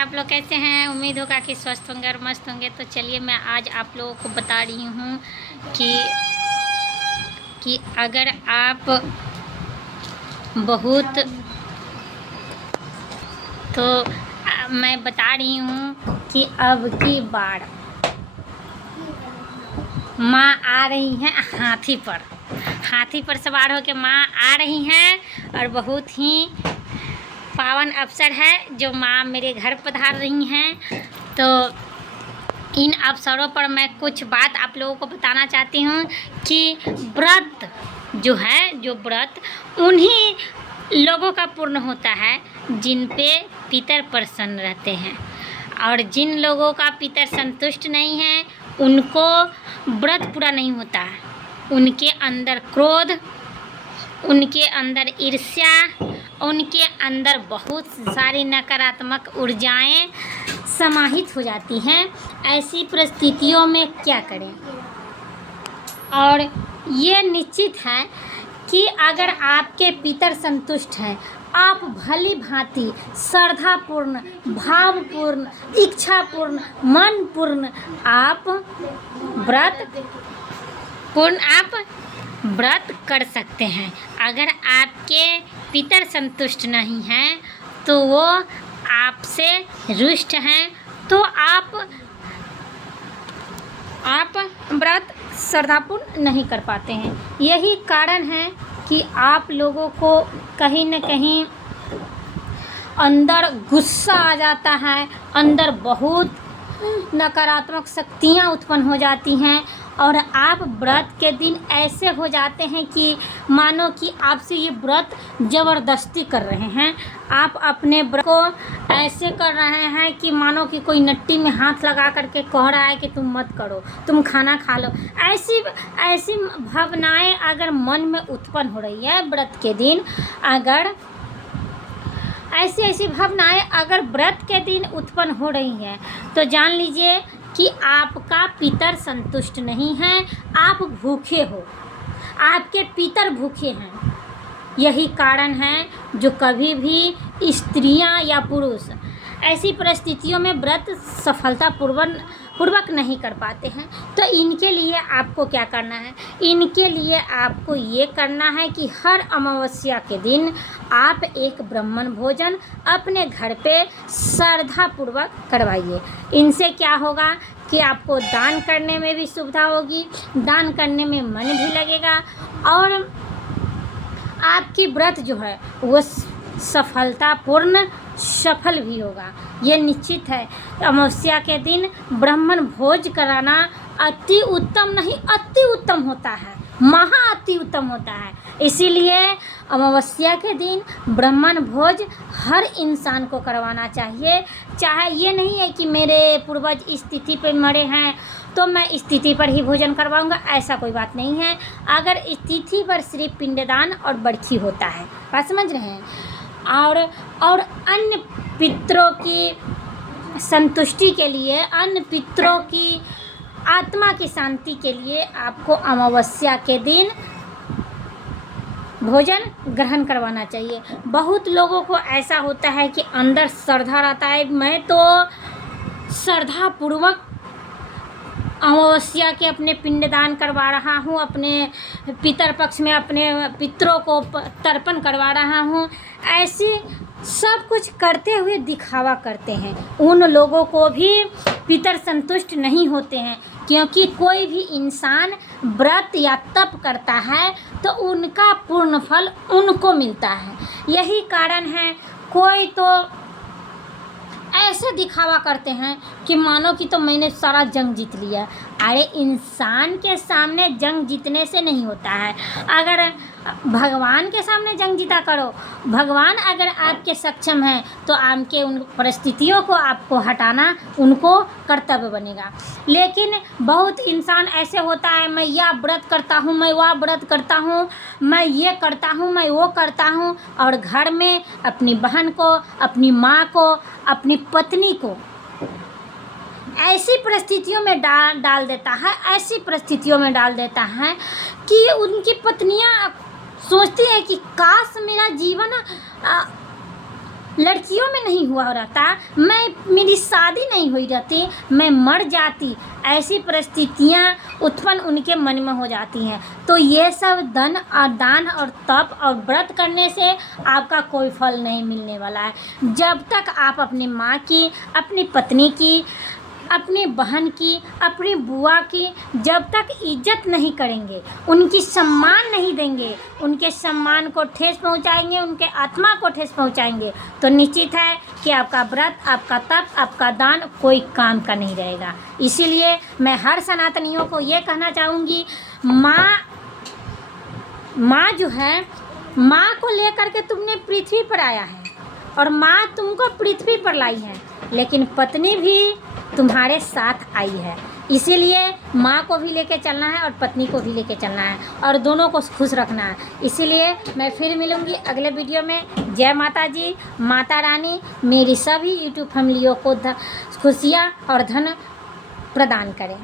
आप लोग कैसे हैं। उम्मीद होगा कि स्वस्थ होंगे और मस्त होंगे। तो चलिए मैं आज आप लोगों को बता रही हूँ कि अगर आप बहुत मैं बता रही हूँ कि अब की बार माँ आ रही हैं हाथी पर सवार होकर माँ आ रही हैं और बहुत ही पावन अवसर है जो माँ मेरे घर पधार रही हैं। तो इन अवसरों पर मैं कुछ बात आप लोगों को बताना चाहती हूँ कि व्रत जो व्रत उन्हीं लोगों का पूर्ण होता है जिन पे पितर प्रसन्न रहते हैं, और जिन लोगों का पितर संतुष्ट नहीं है उनको व्रत पूरा नहीं होता है। उनके अंदर क्रोध, उनके अंदर ईर्ष्या, उनके अंदर बहुत सारी नकारात्मक ऊर्जाएं समाहित हो जाती हैं। ऐसी परिस्थितियों में क्या करें? और ये निश्चित है कि अगर आपके पितर संतुष्ट हैं, आप भली भांति श्रद्धापूर्ण, भावपूर्ण, इच्छापूर्ण, मनपूर्ण आप व्रत कर सकते हैं। अगर आपके पितर संतुष्ट नहीं हैं तो वो आपसे रुष्ट हैं, तो आप व्रत श्रद्धापूर्ण नहीं कर पाते हैं। यही कारण है कि आप लोगों को कहीं न कहीं अंदर गुस्सा आ जाता है, अंदर बहुत नकारात्मक शक्तियाँ उत्पन्न हो जाती हैं और आप व्रत के दिन ऐसे हो जाते हैं कि मानो कि आपसे ये व्रत ज़बरदस्ती कर रहे हैं। आप अपने व्रत को ऐसे कर रहे हैं कि मानो कि कोई नट्टी में हाथ लगा करके कह रहा है कि तुम मत करो, तुम खाना खा लो। ऐसी भावनाएं अगर मन में उत्पन्न हो रही है व्रत के दिन, अगर ऐसी भावनाएं अगर व्रत के दिन उत्पन्न हो रही हैं तो जान लीजिए कि आपका पितर संतुष्ट नहीं है, आप भूखे हो, आपके पितर भूखे हैं। यही कारण है जो कभी भी स्त्रियां या पुरुष ऐसी परिस्थितियों में व्रत सफलतापूर्वक नहीं कर पाते हैं। तो इनके लिए आपको क्या करना है? इनके लिए आपको ये करना है कि हर अमावस्या के दिन आप एक ब्राह्मण भोजन अपने घर पे श्रद्धापूर्वक करवाइए। इनसे क्या होगा कि आपको दान करने में भी सुविधा होगी, दान करने में मन भी लगेगा और आपकी व्रत जो है वो सफलतापूर्ण सफल भी होगा। ये निश्चित है। अमावस्या के दिन ब्राह्मण भोज कराना अति उत्तम नहीं, अति उत्तम होता है, महा अति उत्तम होता है। इसीलिए अमावस्या के दिन ब्राह्मण भोज हर इंसान को करवाना चाहिए। चाहे ये नहीं है कि मेरे पूर्वज इस तिथि पर मरे हैं तो मैं इस तिथि पर ही भोजन करवाऊंगा, ऐसा कोई बात नहीं है। अगर इस तिथि पर सिर्फ पिंडदान और बरखी होता है, बात समझ रहे हैं, और अन्य पितरों की संतुष्टि के लिए, अन्य पितरों की आत्मा की शांति के लिए आपको अमावस्या के दिन भोजन ग्रहण करवाना चाहिए। बहुत लोगों को ऐसा होता है कि अंदर श्रद्धा रहता है, मैं तो श्रद्धापूर्वक अमावस्या के अपने पिंडदान करवा रहा हूँ, अपने पितर पक्ष में अपने पितरों को तर्पण करवा रहा हूँ। ऐसी सब कुछ करते हुए दिखावा करते हैं। उन लोगों को भी पितर संतुष्ट नहीं होते हैं, क्योंकि कोई भी इंसान व्रत या तप करता है तो उनका पूर्ण फल उनको मिलता है। यही कारण है कोई तो ऐसे दिखावा करते हैं कि मानो कि तो मैंने सारा जंग जीत लिया। अरे इंसान के सामने जंग जीतने से नहीं होता है। अगर भगवान के सामने जंग जीता करो, भगवान अगर आपके सक्षम है तो आपके उन परिस्थितियों को आपको हटाना उनको कर्तव्य बनेगा। लेकिन बहुत इंसान ऐसे होता है, मैं यह व्रत करता हूँ, मैं वह व्रत करता हूँ, मैं ये करता हूँ, मैं वो करता हूँ, और घर में अपनी बहन को, अपनी माँ को, अपनी पत्नी को ऐसी परिस्थितियों में डाल देता है, ऐसी परिस्थितियों में डाल देता है कि उनकी पत्नियां सोचती हैं कि काश मेरा जीवन लड़कियों में नहीं हुआ रहता, मेरी शादी नहीं हुई रहती, मैं मर जाती, ऐसी परिस्थितियाँ उत्पन्न उनके मन में हो जाती हैं। तो ये सब दान और तप और व्रत करने से आपका कोई फल नहीं मिलने वाला है। जब तक आप अपनी माँ की, अपनी पत्नी की, अपनी बहन की, अपनी बुआ की जब तक इज्जत नहीं करेंगे, उनकी सम्मान नहीं देंगे, उनके सम्मान को ठेस पहुंचाएंगे, उनके आत्मा को ठेस पहुंचाएंगे, तो निश्चित है कि आपका व्रत, आपका तप, आपका दान कोई काम का नहीं रहेगा। इसीलिए मैं हर सनातनियों को ये कहना चाहूँगी, माँ जो है, माँ को लेकर के तुमने पृथ्वी पर आया है और माँ तुमको पृथ्वी पर लाई है, लेकिन पत्नी भी तुम्हारे साथ आई है। इसीलिए माँ को भी लेके चलना है और पत्नी को भी लेके चलना है और दोनों को खुश रखना है। इसीलिए मैं फिर मिलूँगी अगले वीडियो में। जय माता जी, माता रानी मेरी सभी यूट्यूब फैमिलियों को खुशियाँ और धन प्रदान करें।